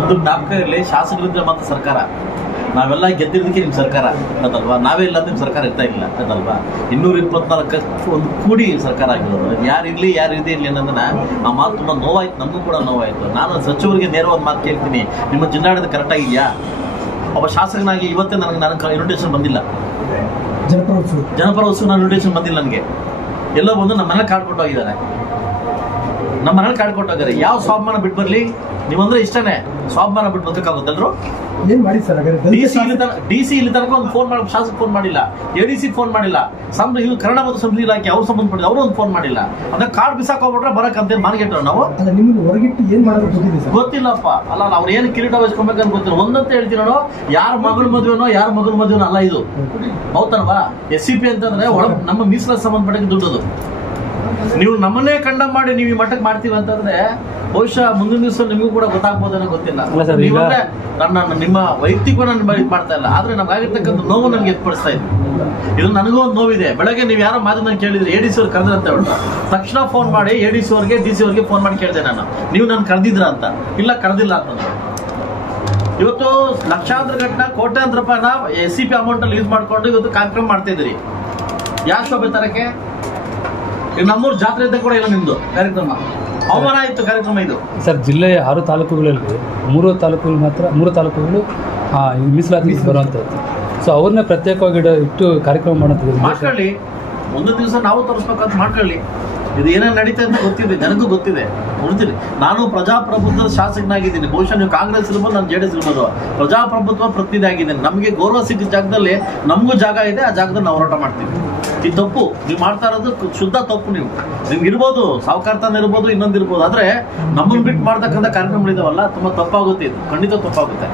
ಒಂದು ಜ್ಞಾಪಕ ಇರಲಿ, ಶಾಸಕರಿದ್ರೆ ಮಾತ್ರ ಸರ್ಕಾರ. ನಾವೆಲ್ಲ ಗೆದ್ದಿದ್ದಕ್ಕೆ ನಿಮ್ಮ ಸರ್ಕಾರ ಅದಲ್ವಾ, ನಾವೇ ಇಲ್ಲ ನಿಮ್ಮ ಸರ್ಕಾರ ಇರ್ತಾ ಇಲ್ಲ ಅದಲ್ವಾ. 224 ಒಂದು ಕೂಡಿ ಸರ್ಕಾರ ಆಗಿರೋದು. ಯಾರಿರಲಿ ಯಾರು ಇರದೇ ಇರಲಿ ಅನ್ನೋದನ್ನ ಆ ಮಾತು ತುಂಬ ನೋವಾಯ್ತು, ನಮಗೂ ಕೂಡ ನೋವಾಯಿತು. ನಾನು ಸಚಿವರಿಗೆ ನೇರವಾದ ಮಾತು ಕೇಳ್ತೀನಿ, ನಿಮ್ಮ ಜಿಲ್ಲಾಡಳಿತ ಕರೆಕ್ಟಾಗಿದೆಯಾ? ಒಬ್ಬ ಶಾಸಕನಾಗಿ ಇವತ್ತೇ ನನಗೆ ಇನ್ವಿಟೇಷನ್ ಬಂದಿಲ್ಲ. ಜನಪರ ಉತ್ಸವ ನಾನು ಇನ್ವಿಟೇಷನ್ ಬಂದಿಲ್ಲ ನನಗೆ. ಎಲ್ಲೋ ಬಂದು ನಮ್ಮ ಮನೇಲಿ ಕಾರ್ಡ್ ಹೋಗಿದ್ದಾರೆ, ನಮ್ಮ ಮನೇಲಿ ಕಾರ್ಡ್ ಕೊಟ್ಟೋಗಿದ್ದಾರೆ. ಯಾವ ಸ್ವಾಭಿಮಾನ ಬಿಟ್ಟು ಬರಲಿ, ನೀವಂದ್ರೆ ಇಷ್ಟನೇ ಸ್ವಾಭಿಮಾನ ಬಿಟ್ಟು ಬದುಕಾಗುತ್ತಲ್ರು. ಏನ್ ಮಾಡಿ ಸರ್? ಡಿ.ಸಿ ಇಲ್ಲಿ ತನಕ ಒಂದು ಫೋನ್ ಮಾಡಿ, ಶಾಸಕ ಫೋನ್ ಮಾಡಿಲ್ಲ, ADC ಫೋನ್ ಮಾಡಿಲ್ಲ, ಇವು ಕನ್ನಡ ಮತ್ತು ಸಂಸ್ಕೃತಿ ಇಲಾಖೆ ಅವ್ರು ಸಂಬಂಧಪಟ್ಟಿದ್ದು ಅವರು ಒಂದು ಫೋನ್ ಮಾಡಿಲ್ಲ. ಅಂದ್ರೆ ಕಾರ್ಡ್ ಬಿಸಾಕ್ ಹೋಗ್ಬಿಟ್ರೆ ಬರಕಂತ ಮಾರ್ಗೆಟ್ರು ನಾವು. ನಿಮ್ಗೆ ಹೊರಗಿಟ್ಟು ಏನ್ ಮಾಡೋದು ಗೊತ್ತಿಲ್ಲಪ್ಪ. ಅಲ್ಲ ಅವ್ರು ಏನು ಕಿರೀಟ ವಹಿಸ್ಕೊಬೇಕಂತ ಗೊತ್ತಿಲ್ಲ. ಒಂದಂತ ಹೇಳ್ತೀನಿ ನೋಡು, ಯಾರ ಮಗಳ ಮದುವೆನೋ ಯಾರ ಮಗನ ಮದುವೆನೋ ಅಲ್ಲ ಇದು. ಹೌದಲ್ವಾ? SCP ಅಂತಂದ್ರೆ ನಮ್ಮ ಮೀಸಲಾತಿ ಸಂಬಂಧಪಟ್ಟ ದುಡ್ಡದು. ನೀವು ನಮ್ಮನ್ನೇ ಕಂಡಮ್ ಮಾಡಿ ನೀವು ಈ ಮಟ್ಟಕ್ಕೆ ಮಾಡ್ತೀವಿ ಅಂತಂದ್ರೆ ಬಹುಶಃ ಮುಂದಿನ ದಿವಸ ನಿಮಗೂ ಕೂಡ ಗೊತ್ತಾಗ್ಬೋದನ್ನ ಗೊತ್ತಿಲ್ಲ. ನೀವಂದ್ರೆ ನಿಮ್ಮ ವೈಯಕ್ತಿಕ ನಾನು ಮಾಡ್ತಾ ಇಲ್ಲ, ಆದ್ರೆ ನಮ್ಗಾಗಿರ್ತಕ್ಕಂಥ ನೋವು ನಮ್ಗೆ ಎತ್ಪಡಿಸ್ತಾ ಇದ್ವಿ. ಇದು ನನಗೂ ಒಂದು ನೋವಿದೆ. ಬೆಳಗ್ಗೆ ನೀವು ಯಾರೋ ಮಾತನ್ನ ಕೇಳಿದ್ರೆ ADC ಅವ್ರು ಕರೆದ್ರೆ ಅಂತ ಹೇಳಿ ತಕ್ಷಣ ಫೋನ್ ಮಾಡಿ ADC ಅವ್ರಿಗೆ DC ಅವ್ರಿಗೆ ಫೋನ್ ಮಾಡಿ ಕೇಳಿದೆ ನಾನು, ನೀವು ನಾನು ಕರೆದಿದ್ರ ಅಂತ. ಇಲ್ಲ ಕರೆದಿಲ್ಲ ಅಂತಂದ್ರೆ ಇವತ್ತು ಲಕ್ಷಾಂತರ ಗಟ್ಟನ ಕೋಟ್ಯಾಂತರ ರೂಪಾಯಿನ SCP ಅಮೌಂಟ್ ಅಲ್ಲಿ ಯೂಸ್ ಮಾಡ್ಕೊಂಡು ಇವತ್ತು ಕಾರ್ಯಕ್ರಮ ಮಾಡ್ತಾ ಇದ್ರಿ. ಯಾವ ಶೋಭೆ ತರಕ್ಕೆ? ನಮ್ಮೂರು ಜಾತ್ರೆ ಇದ್ದ ಕೂಡ ಇಲ್ಲ ನಿಮ್ದು ಕಾರ್ಯಕ್ರಮ. ಅವಮಾನ ಆಯ್ತು ಕಾರ್ಯಕ್ರಮ ಇದು. ಸರ್, ಜಿಲ್ಲೆಯ 6 ತಾಲೂಕುಗಳಲ್ಲಿ 3 ತಾಲೂಕುಗಳು ಮೀಸಲಾತಿ ಬರುವಂಥದ್ದು. ಸೊ ಅವ್ರನ್ನ ಪ್ರತ್ಯೇಕವಾಗಿ ಇಟ್ಟು ಕಾರ್ಯಕ್ರಮ ಮಾಡೋದು ಮಾಡ್ಕೊಳ್ಳಿ. ಒಂದು ದಿವಸ ನಾವು ತೋರಿಸ್ಬೇಕಂತ ಮಾಡ್ಕೊಳ್ಳಿ. ಇದು ಏನೇನು ನಡೀತಾ ಅಂತ ಗೊತ್ತಿದೆ, ನನಗೂ ಗೊತ್ತಿದೆ. ನೋಡ್ತೀನಿ, ನಾನು ಪ್ರಜಾಪ್ರಭುತ್ವದ ಶಾಸಕನಾಗಿದ್ದೀನಿ. ಬಹುಶಃ ನೀವು ಕಾಂಗ್ರೆಸ್ ಇರ್ಬೋದು, ನಾನು JDS ಇರ್ಬೋದು. ಪ್ರಜಾಪ್ರಭುತ್ವ ಪ್ರತಿನಿಧಿ ಆಗಿದ್ದೀನಿ. ನಮಗೆ ಗೌರವ ಸಿಕ್ಕ ಜಾಗದಲ್ಲಿ ನಮಗೂ ಜಾಗ ಇದೆ, ಆ ಜಾಗದಲ್ಲಿ ನಾವು ಹೋರಾಟ ಮಾಡ್ತೀವಿ. ಇದು ತಪ್ಪು, ನೀವು ಮಾಡ್ತಾ ಇರೋದು ಶುದ್ಧ ತಪ್ಪು. ನಿಮ್ಗೆ ಇರ್ಬೋದು, ಸಾವುಕಾರತನ ಇರ್ಬೋದು, ಇನ್ನೊಂದು ಇರ್ಬೋದು, ಆದ್ರೆ ನಮ್ಮನ್ನು ಬಿಟ್ಟು ಮಾಡ್ತಕ್ಕಂಥ ಕಾರ್ಯಕ್ರಮಗಳಿದಾವಲ್ಲ, ತುಂಬಾ ತಪ್ಪಾಗುತ್ತೆ. ಇದು ಖಂಡಿತ ತಪ್ಪಾಗುತ್ತೆ.